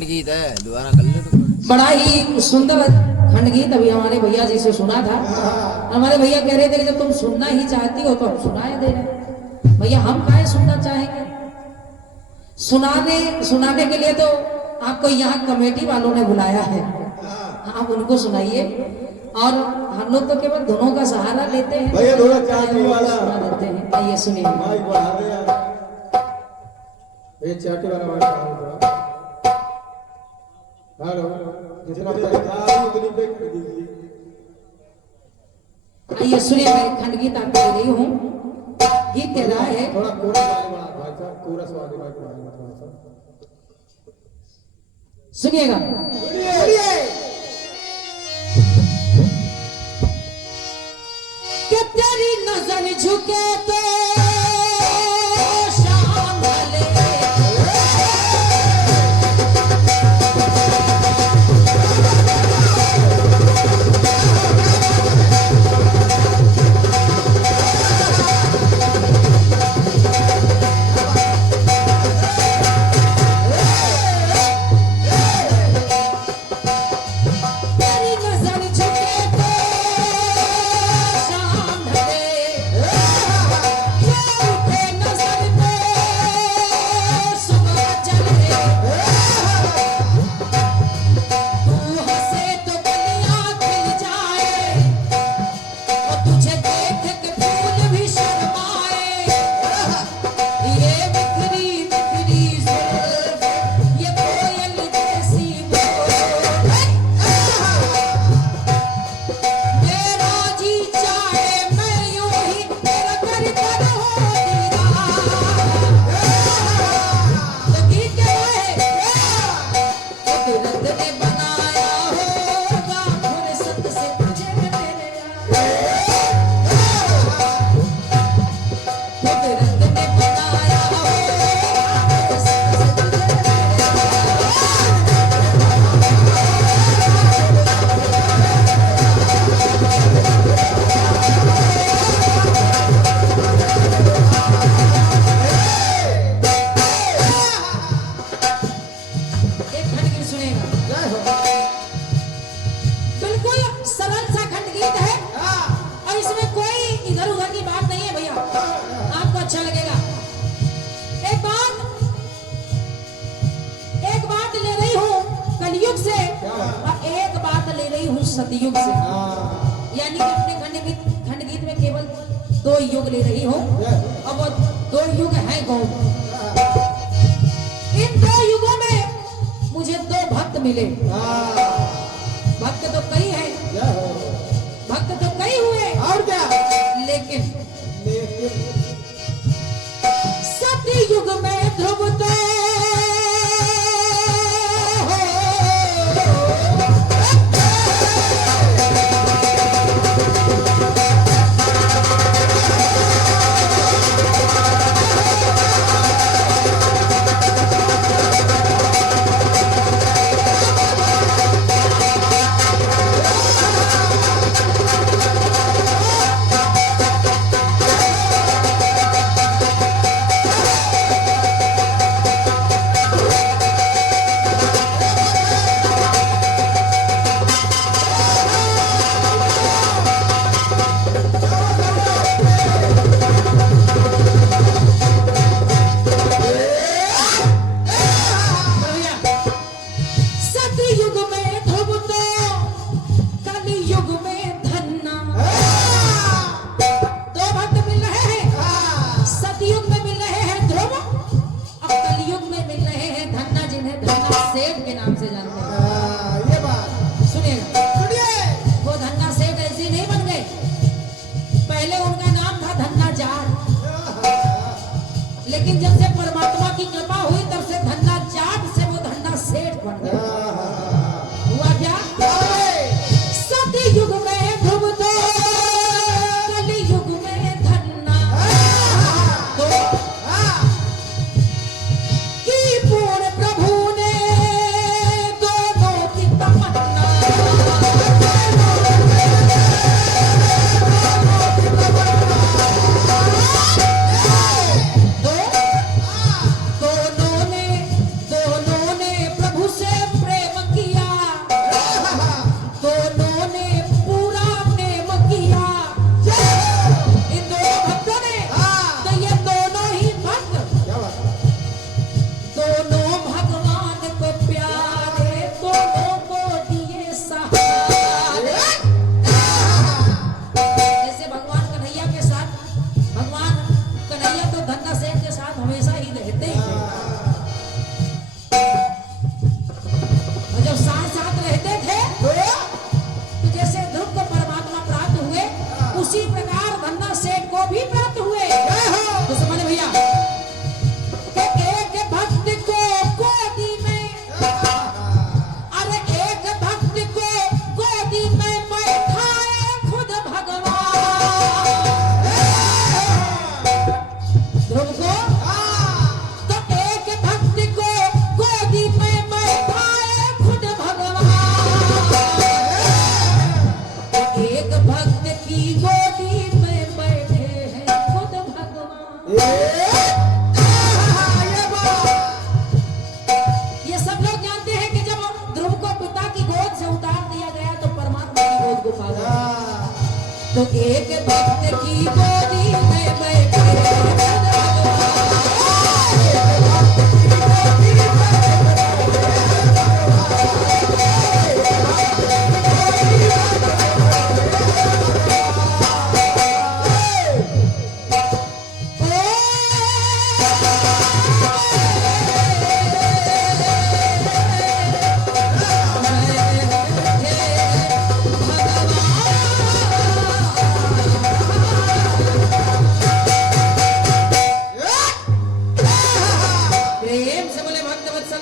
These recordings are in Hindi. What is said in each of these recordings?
खंड गीत है, दोबारा कर ले तो। बड़ा ही सुंदर खंड गीत अभी हमारे भैया जी से सुना था। हमारे भैया कह रहे थे कि जब तुम सुनना ही चाहती हो तो हम सुनाए दे रहे। भैया हम काहे सुनना चाहेंगे? सुनाने के लिए तो आपको यहाँ कमेटी वालों ने बुलाया है, आप उनको सुनाइए। और हम लोग तो केवल धुनों का सहारा लेते हैं। भैया थोड़ा चाटी वाला सुना देते हैं। आइए सुनिए। माइक बढ़ा दे यार, ये चाटी वाला माइक बढ़ा दे। हेलो, जितना पैसा उतनी पे कर दीजिए। आइए सुनिए, मैं खंड गीत आपको दे रही हूँ। गीत कह रहा है, थोड़ा कोरस वाले बढ़ा भाई साहब, कोरस वाले माइक बढ़ा थोड़ा सा। सुनिएगा। कि तेरी नजर झुके तो शाम ढले, तेरी नजर झुके तो शाम ढले, ये उठे नजर पे सुबह चले। तू हंसे तो गलियां खिल जाए, और तुझे देख के फूल भी शर्माए। ये बिखरी बिखरी जुल्फ, ये कोयल जैसी बोल, मेरा जी चाहे मैं यूं ही तेरा करता रहूं दीदार। तो गीत क्या है? कुदरत ने बनाया होगा फुर्सत से तुझे मेरे यार। कुदरत ने बनाया होगा फुर्सत से तुझे एक खंड गीत सुनेगा। बिल्कुल सरल सा खंड गीत है, और इसमें कोई इधर उधर की बात नहीं है भैया, आपको अच्छा लगेगा। एक बात ले रही हूँ कलयुग से, और एक बात ले रही हूँ सतयुग से। यानी कि अपने खंड गीत में केवल 2 युग ले रही हूँ, और वो 2 युग हैं कौन? इन 2 युगों में मुझे 2 भक्त मिले। भक्त तो कई हैं, भक्त तो कई हुए, और क्या? लेकिन सतयुग में ध्रुव तो सतयुग में ध्रुव तो कलयुग में धन्ना। 2 भक्त मिल रहे हैं, सतयुग में मिल रहे हैं ध्रुव, और कलयुग में मिल रहे हैं धन्ना, जिन्हें धन्ना सेठ के नाम से जानते हैं। ये बात सुनिएगा। सुनिए। वो धन्ना सेठ ऐसे नहीं बन गए, पहले उनका नाम था धन्ना जाट, लेकिन जब से परमात्मा की कृपा हुई तब से धन्ना जाट से वो धन्ना सेठ बन गए। हुआ क्या? सतयुग में ध्रुव तो कलयुग में धन्ना। तो की पूर्ण प्रभु ने दोनों की तमन्ना। तो दोनों ने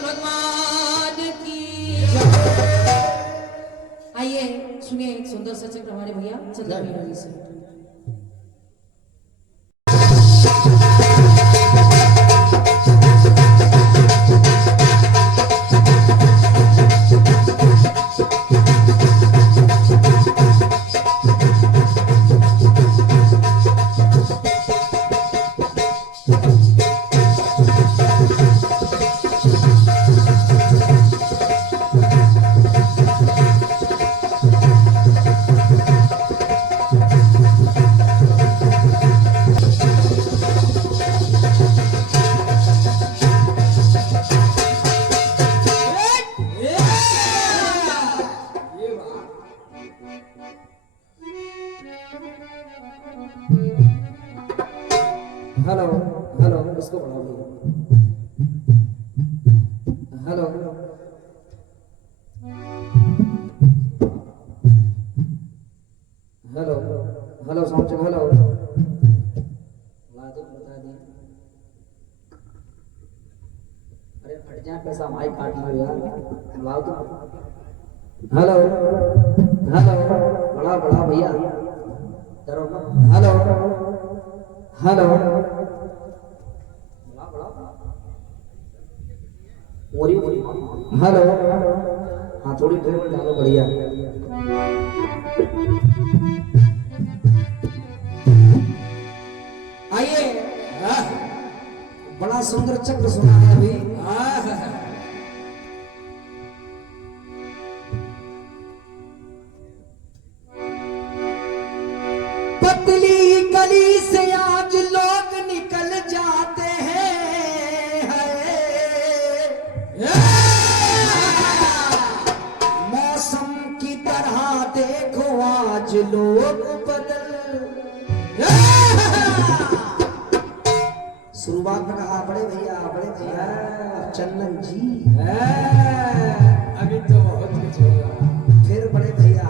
भगवान की। आइए सुनिए एक सुंदर सा चक्र हमारे भैया चंदन मीरा जी से। हेलो हेलो इसको बढ़ाओ भैया। Hello hello hello sound check. Hello बता दी। अरे फट जाए पैसा माइक काट लो यार। बुलाओ तो। हेलो हेलो बढ़ाओ बढ़ाओ भैया डरो मत। हेलो हेलो हेलो हाँ थोड़ी ड्रेन डालो बढ़िया। आइए बड़ा सुंदर चक्र सुना है अभी। पतली गली से आज लोग निकल जाते हैं। मौसम की तरह देखो आज लोग बदल। शुरुआत में कहा बड़े भैया चंदन जी। अभी तो बहुत कुछ होगा। फिर बड़े भैया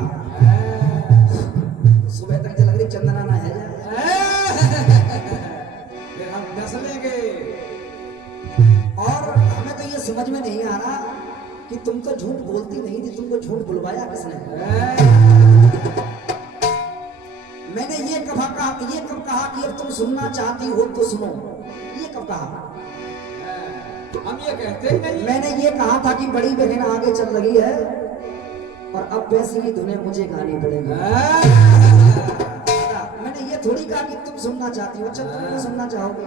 सुबह तक लग रही चंदना ना है हम दस लेंगे। और हमें तो ये समझ में नहीं आ रहा कि तुम तो झूठ बोलती नहीं थी, तुमको झूठ बुलवाया किसने? मैंने ये कब कहा कि अब तुम सुनना चाहती हो तो सुनो? ये कब कहा? हम ये कहते नहीं। मैंने ये कहा था कि बड़ी बहन आगे चल रही है और अब वैसी ही धुनें मुझे गानी पड़ेगी। मैंने ये थोड़ी कहा कि तुम सुनना चाहती हो। चल तुम भी सुनना चाहोगे।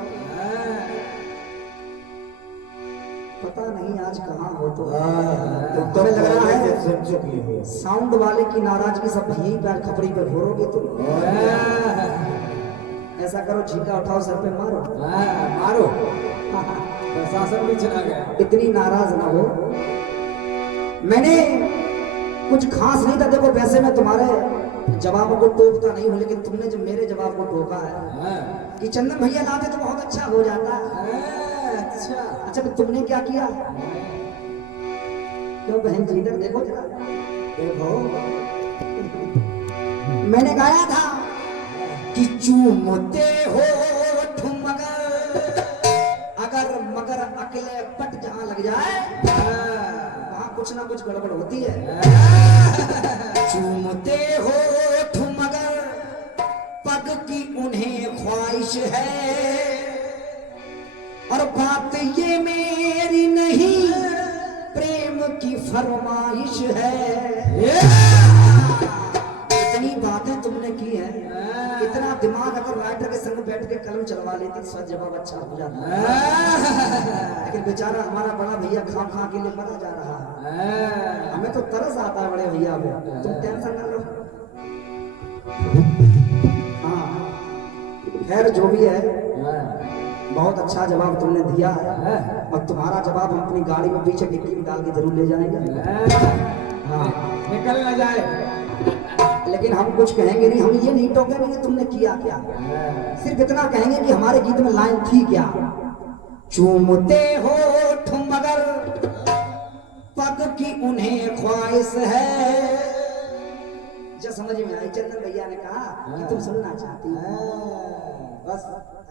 पता नहीं आज कहाँ हो तो तुम्हें लग रहा है साउंड वाले की नाराजगी सब यही पैर खपड़ी पे घोरोगे तुम। ऐसा करो झीका उठाओ सर पे मारो। मारो प्रशासन भी चला गया। इतनी नाराज ना हो। मैंने कुछ खास नहीं था। देखो वैसे मैं तुम्हारे जवाबों को टोकता नहीं हूँ, लेकिन तुमने जो मेरे जवाब को टोका है कि चंदन भैया लाते तो बहुत अच्छा हो जाता। अच्छा तो तुमने क्या किया? क्यों बहन जी इधर देखो जरा देखो। मैंने गाया था कि चूमते हो अगर मगर अकेले पट जहां लग जाए वहां कुछ ना कुछ गड़बड़ होती है। चूमते हो मगर पग की उन्हें ख्वाहिश है और बात ये मेरी नहीं प्रेम की फरमाइश है। इतनी बातें तुमने की है। इतना दिमाग अगर राइटर के संग बैठ के कलम चलवा लेती तो जवाब अच्छा हो जाता। लेकिन बेचारा हमारा बड़ा भैया खा के लिए मरा जा रहा है। हमें तो तरस आता है बड़े भैया पे। तुम टेंशन ना लो। हाँ खैर जो भी है बहुत अच्छा जवाब तुमने दिया है और तुम्हारा जवाब हम अपनी गाड़ी में पीछे डिक्की में डाल के जरूर ले जाएंगे। हाँ निकल ना जाए। लेकिन हम कुछ कहेंगे नहीं। हम ये नहीं टोकेंगे कि तुमने किया क्या। सिर्फ इतना कहेंगे कि हमारे गीत में लाइन थी क्या। चूमते हो मगर पग की उन्हें ख्वाहिश है। जो समझ में आई चंदन भैया ने कहा कि तुम सुनना चाहती हो बस।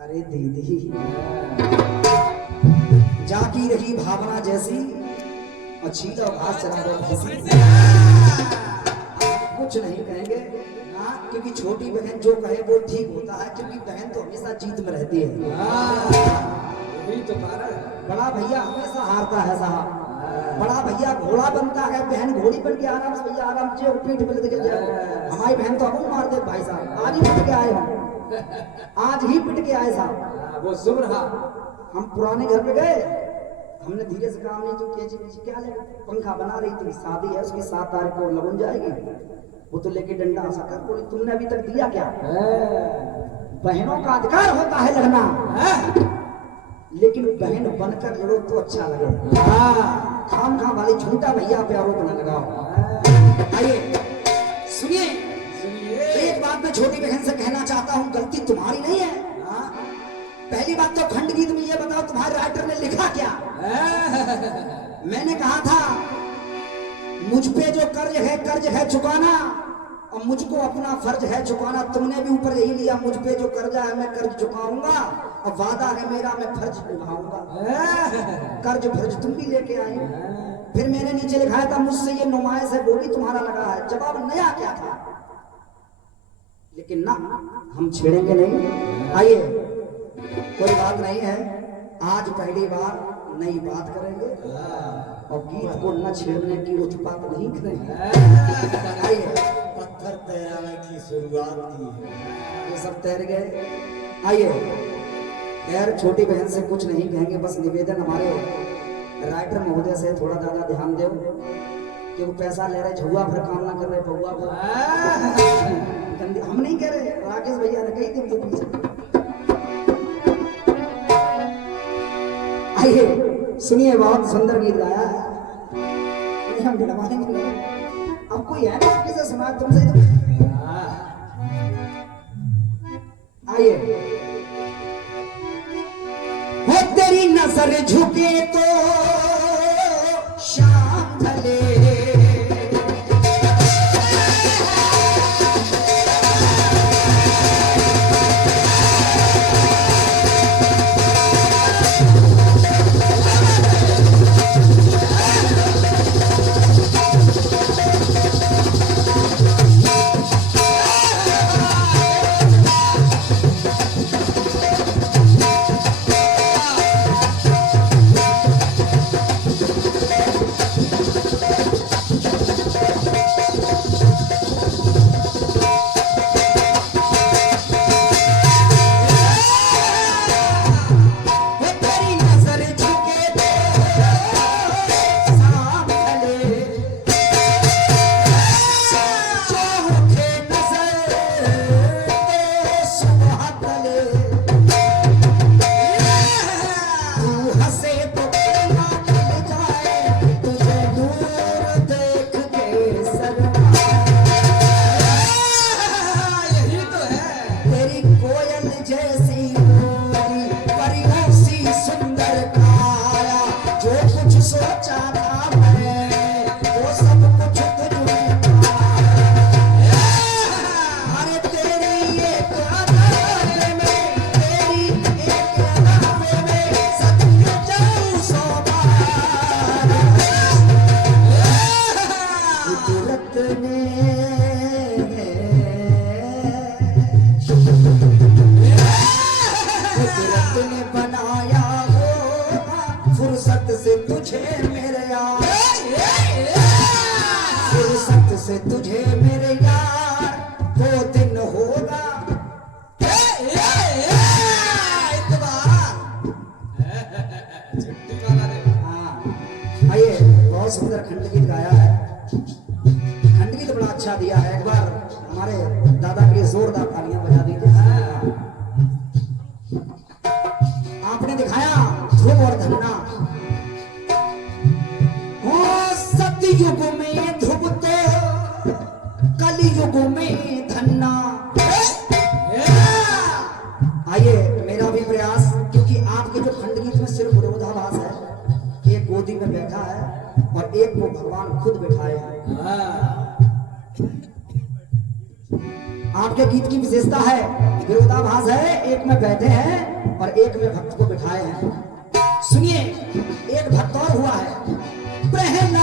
अरे दीदी जागी रही भावना जैसी और छीला और घास चरा दो। कुछ नहीं कहेंगे, हाँ, क्योंकि छोटी बहन जो कहे वो ठीक होता है, क्योंकि बहन तो हमेशा जीत में रहती है। तो बड़ा भैया हमेशा हारता है साहब। बड़ा भैया घोड़ा बनता है, बहन घोड़ी बन के आराम से भैया आराम से पीठ पे लग जाए। हमारी बहन तो अब मार दे भाई साहब, आज ही पिट के आए हम, आज ही पिट के आए साहब। वो शुभ रहा। हम पुराने घर पे गए, हमने धीरे से कहा नहीं तो केजी क्या ले, पंखा बना रही थी, शादी है उसकी 7 तारीख को लगन जाएगी, वो तो लेके डंडा सका, बोली तुमने अभी तक दिया क्या? बहनों का अधिकार होता है लड़ना, लेकिन बहन बनकर लड़ो तो अच्छा लगे। खाम खा वाली झूठा भैया पे आरोप न लगाओ। आइए सुनिए, एक बात मैं छोटी बहन से कहना चाहता हूँ, गलती तुम्हारी नहीं है। पहली बात तो खंड गीत में ये बताओ तुम्हारे राइटर ने लिखा क्या? मैंने कहा था मुझ पे जो कर्ज है चुकाना, और मुझको अपना फर्ज है चुकाना। तुमने भी ऊपर यही लिया, मुझ पे जो कर्जा है मैं कर्ज चुकाऊंगा, और वादा है मेरा मैं फर्ज निभाऊंगा। कर्ज फर्ज तुम भी लेके आए। फिर मैंने नीचे लिखाया था मुझसे ये नुमाइश है वो भी तुम्हारा लगा है। जवाब नया क्या था, लेकिन ना हम छेड़ेंगे नहीं। आइए कोई बात नहीं है, आज पहली बार नई बात करेंगे और गीत को न छेड़ने की उत्पात नहीं करेंगे। आइए पत्थर तैराने की शुरुआत की है, ये सब तैर गए। आइए खैर छोटी बहन से कुछ नहीं कहेंगे, बस निवेदन हमारे राइटर महोदय से थोड़ा ज्यादा ध्यान दो कि वो पैसा ले रहे, झुआ भर काम ना कर रहे, पौआ भर। हम नहीं कह रहे, राकेश भैया ने कही थी मुझे पीछे। आइए सुनिए, बहुत सुंदर गीत गाया है, हम भिड़वाएंगे नहीं। अब कोई है ना किसे सुना तुमसे तो। आइए वो तेरी नजर झुके तो शाम ढले, से तुझे मेरे यार 2 दिन होगा आइए बहुत सुंदर खंड गीत गाया है, खंड गीत बड़ा अच्छा दिया है। एक बार हमारे दादा के लिए जोरदार तालियां बजा दीजिए। आपने दिखाया ध्रुव और धन्ना, सतयुग में ध्रुव तो कलयुग में धन्ना। आइए मेरा भी प्रयास, क्योंकि आपके जो खंड गीत में सिर्फ विरोधाभास है, एक गोदी में बैठा है और एक को भगवान खुद बैठाए हैं। आपके गीत की विशेषता है विरोधाभास है, एक में बैठे हैं और एक में भक्त को बिठाए हैं। सुनिए एक भक्त और हुआ है, प्रहलाद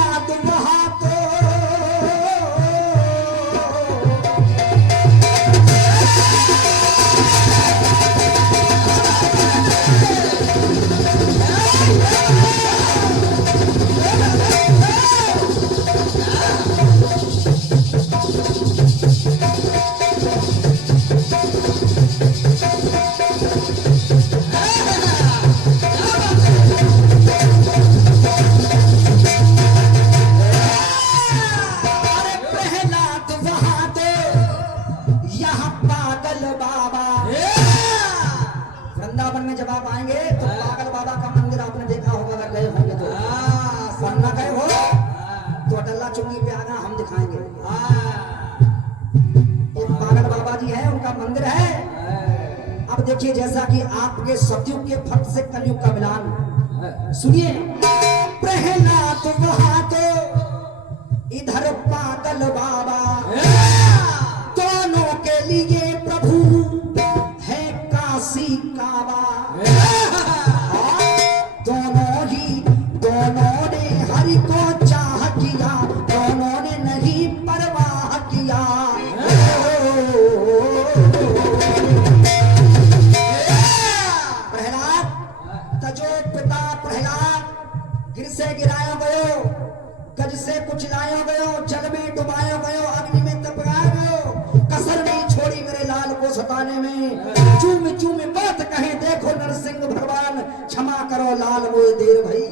अब देखिए जैसा कि आपके सतयुग के भक्त से कलयुग का मिलान, सुनिए। प्रहलाद वहां तो इधर पागल बाबा, दोनों के लिए प्रभु है काशी काबा। दोनों ने हरि को चाह किया, दोनों ने नहीं परवाह किया। प्रहलाद तजो पिता प्रहलाद गिर से गिरायो गयो, गज से कुचलायो गयो, जल में डुबायो गयो, अग्नि में तपकायो गयो, कसर नहीं छोड़ी मेरे लाल को सताने में। चूम चूम बात कहे देखो नरसिंह भगवान, क्षमा करो लाल वो देर भई।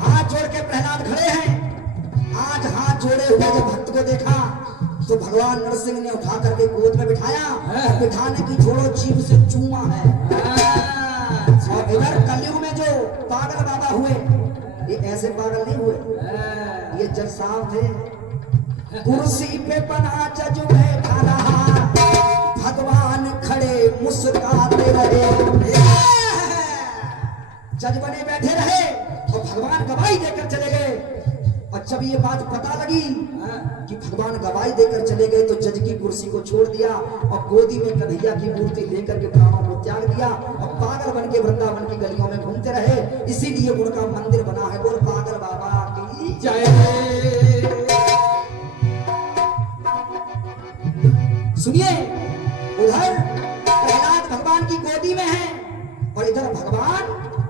हाथ जोड़ के प्रहलाद खड़े हैं। आज हाथ जोड़े हुए जब भक्त को देखा तो भगवान नरसिंह ने उठा करके गोद में बिठाया, और बिठाने की छोड़ो जीभ से चूमा है। और इधर कलयुग में जो पागल बाबा हुए, ये ऐसे पागल नहीं हुए, ये जज साहब थे। कुर्सी पे बना जज बैठा रहा, भगवान खड़े मुस्कुराते रहे। जज बने बैठे रहे और भगवान गवाही देकर चले गए। और जब ये बात पता लगी कि भगवान गवाही देकर चले गए, तो जज की कुर्सी को छोड़ दिया और गोदी में कन्हैया की मूर्ति लेकर के प्राणों को त्याग दिया और पागल बन के वृंदावन की गलियों में घूमते रहे। इसीलिए उनका मंदिर बना है। बोल पागल बाबा की जय। सुनिए, उधर प्रहलाद भगवान की गोदी में है और इधर भगवान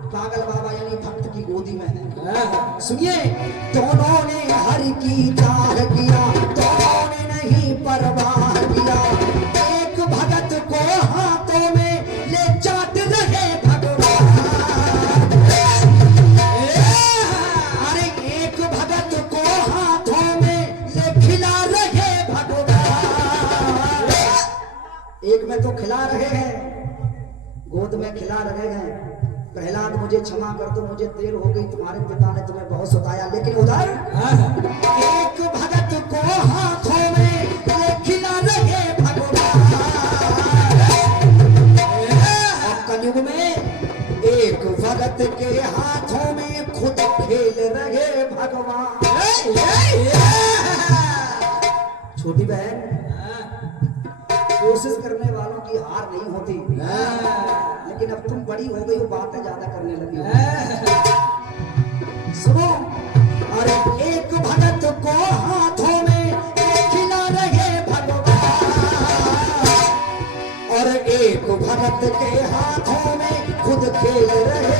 पागल बाबा यानी भक्त की गोदी में है। सुनिए, दोनों ने हरि की चाह किया, दोनों ने नहीं परवाह किया। एक भगत को हाथों में ले चाट रहे भगवान। अरे एक भगत को हाथों में ले खिला रहे भगवान। एक में तो खिला रहे हैं, गोद में खिला रहे हैं। प्रहलाद मुझे क्षमा कर दो, मुझे देर हो गई, तुम्हारे पिता ने तुम्हें बहुत सताया। लेकिन उधर एक भगत को हाथों में खिला रहे भगवान। और कलयुग में एक भगत के हाथों में खुद खेल रहे भगवान। छोटी बहन, कोशिश करने वालों की हार नहीं होती, लेकिन अब तुम बड़ी हो गई हो, बातें ज्यादा करने लगी हो। सुनो, अरे एक भगत को हाथों में खिला रहे भगवान और एक भगत के हाथों में खुद खेल रहे